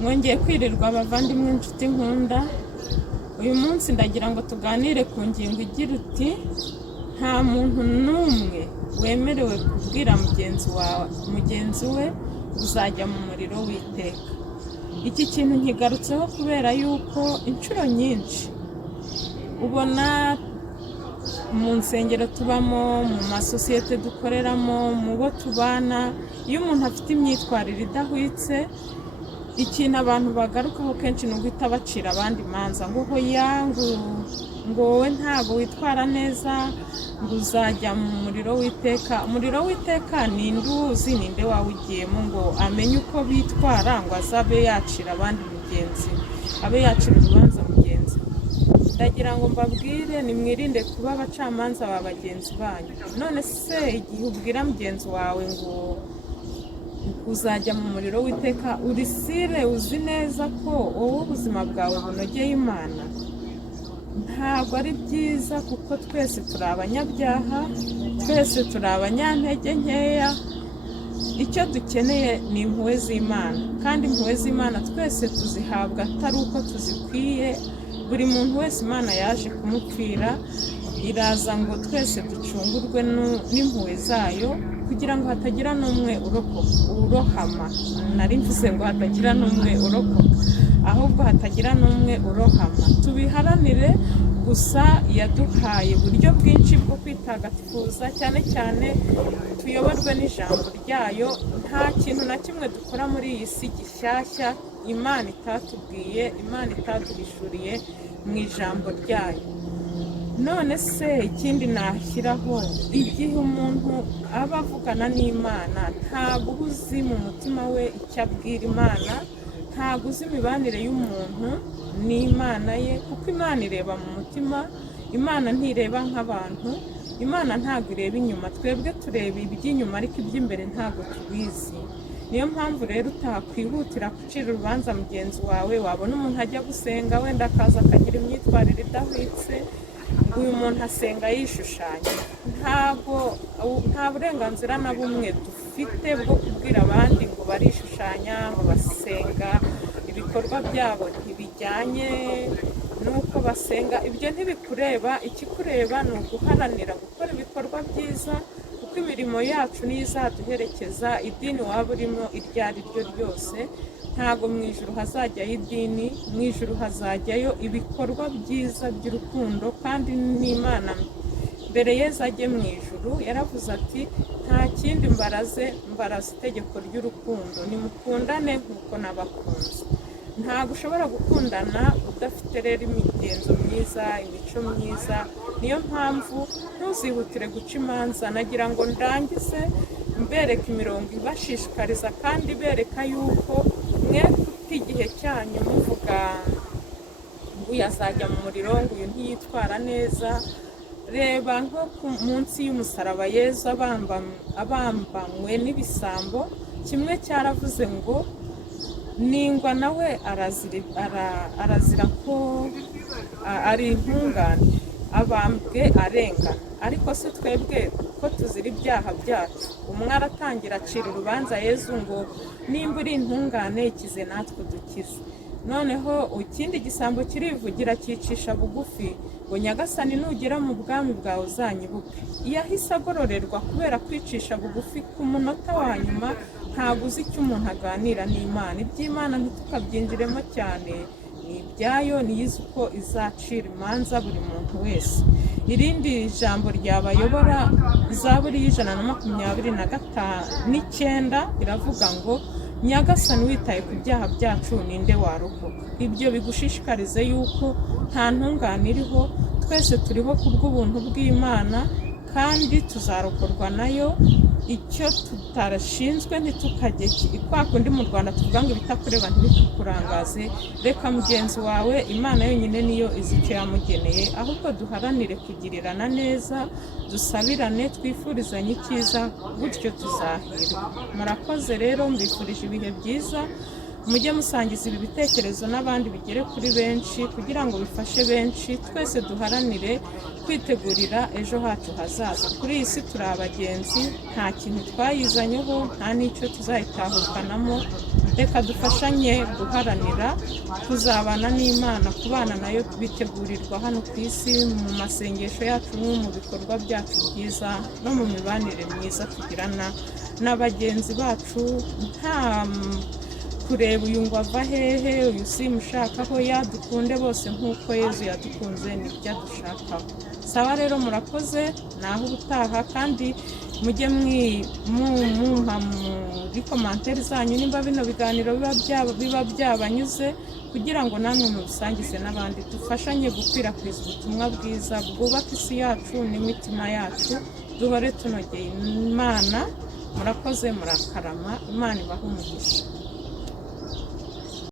mwongeye kwirirwa abavandimwe inshuti nkunda. Uyu munsi ndagira ngo tuganire ku ngingo igira uti nta muntu n'umwe wemerewe kubwira mugenzi we uzajya mu muriro w'iteka. Iki kintu nkigarutseho kubera yuko inshuro nyinshi ubona mu nsengero tubamo, mu masosiyete dukoreramo, mu bo tubana, iyo umuntu afite imyitwarire idahwitse, ikintu abantu bagarukaho kenshi ni uguhita bacira abandi imanza ngo hoya, ngo wowe ntabwo witwara neza, ngo uzajya mu muriro w'iteka. Umuriro w'iteka ninde uwuzi, ninde wawugiyemo ngo amenye uko bitwara ngo azabe yacira abandi mugenzi, abe yacira urubanza mugenzi. Ndagira ngo mbabwire nimwirinde kuba abacamanza ba bagenzi banyu. None se igihe ubwira mugenzi wawe ngo uzajya mu muriro w'iteka, urisire uzi neza ko wowe ubuzima bwawe bunogeye Imana? Ntabwo ari byiza, kuko twese turi abanyabyaha, twese turi abanyantege nkeya. Icyo dukeneye ni impuhwe z'Imana, kandi impuhwe z'Imana twese tuzihabwa atari uko tuzikwiye. Buri muntu wese Imana yaje kumupfira, iraza ngo twese ducungurwe n'impuhwe zayo, kugira ngo hatagira n'umwe urohama. Nari mvuze ngo hatagira n'umwe urokoka, ahubwo hatagira n'umwe urohama. Tubiharanire, gusa yaduhaye uburyo bwinshi bwo kwitagatifuza, cyane cyane tuyoborwe n'ijambo ryayo. Nta kintu na kimwe dukora muri iyi si gishyashya Imana itatubwiye, Imana itaduhishuriye mu ijambo ryayo. None se ikindi nashyiraho, igihe umuntu aba avugana n'Imana, ntabwo uba uzi mu mutima we icyo abwira Imana, ntabwo uzi imibanire y'umuntu n'Imana ye, kuko Imana ireba mu mutima. Imana ntireba nk'abantu, Imana ntabwo ireba inyuma. Twebwe tureba iby'inyuma, ariko iby'imbere ntabwo tubizi. Niyo mpamvu rero utakwihutira gucira urubanza mugenzi wawe. Wabona umuntu ajya gusenga, wenda akaza akagira imyitwarire idahwitse, uyu muntu asenga yishushanya. Nta burenganzira na bumwe dufite bwo kubwira abandi ngo barishushanya, ngo basenga, ibikorwa byabo ntibijyanye n'uko basenga. Ibyo ntibikureba. Ikikureba ni uguharanira gukora ibikorwa byiza, kuko imirimo yacu niyo izaduherekeza. Idini waba urimo iryo ari ryo ryose, ntabwo mu ijuru hazajyayo idini, mu ijuru hazajyayo ibikorwa byiza by'urukundo. Kandi n'Imana mbere Yezu ajye mu ijuru yaravuze ati nta kindi mbaraze itegeko ry'urukundo, nimukundane nk'uko nabakunze. Ntabwo ushobora gukundana udafite rero imigenzo myiza, imico myiza. Niyo mpamvu ntuzihutire guca imanza. Nagira ngo ndangize mbereka imirongo ibashishikariza, kandi bereka yuko mwe ufite igihe cyanyu muvuga ngo uyu azajya mu muriro, ngo uyu ntiyitwara neza. Reba nko munsi y'umusaraba Yezu abambanywe n'ibisambo, kimwe cyaravuze ngo ningwa nawe arazira ko ari intungane, abambwe arengana. Ariko se twebwe ko tuzira ibyaha byacu, umwe aratangira acira urubanza Yezu ngo nimba uri intungane ikize natwe dukize. Noneho ikindi gisambo kirivugira cyicisha bugufi ngo Nyagasani nugera mu bwami bwawe uzanyibuke. Yahise agororerwa kubera kwicisha bugufi ku munota wa nyuma. Ntabwo uzi icyo umuntu aganira n'Imana. Iby'Imana ntitukabyinjiremo cyane, ni ibyayo, niyizi uko izacira imanza buri muntu wese. Irindi jambo ryabayobora, Zaburi y'129 iravuga ngo Nyagasani witaye ku byaha byacu ninde warokoka. Ibyo bigushishikarize yuko nta ntungane iriho, twese turiho ku bw'ubuntu bw'Imana, kandi tuzarokorwa nayo. Icyo tutarashinzwe ntitukajye kwa kundi mu Rwanda tuvuga ngo ibitakureba ntibikurangaze. Reka mugenzi wawe, Imana yonyine niyo izi icyo yamugeneye. Ahubwo duharanire kugirirana neza, dusabirane, twifurizanye icyiza, gutyo tuzahirwa. Murakoze rero, mbifurije ibihe byiza. Mujye musangiza ibi bitekerezo n'abandi bigere kuri benshi, kugira ngo bifashe benshi. Twese duharanire kwitegurira ejo hacu hazaza. Kuri iyi si turi abagenzi, nta kintu twayizanyeho, nta n'icyo tuzayitahukanamo. reka dufashanye guharanira kuzabana n'Imana, kubana nayo bitegurirwa hano ku isi, mu masengesho yacu no mu bikorwa byacu byiza no mu mibanire myiza tugirana na bagenzi bacu, nta kureba uyu ngo ava hehe, uyu simushakaho, yadukunde bose nk'uko Yezu yadukunze nibyo adushakaho. Sawa rero, murakoze, naho ubutaha, kandi mujye mumpa muri komantere zanyu nimba bino biganiro biba byabanyuze, kugira ngo namwe mubisangize n'abandi, dufashanye gukwirakwiza ubutumwa bwiza bwubaka isi yacu n'imitima yacu, duhore tunogeye Imana. Murakoze, murakarama, Imana ibahe umugisha.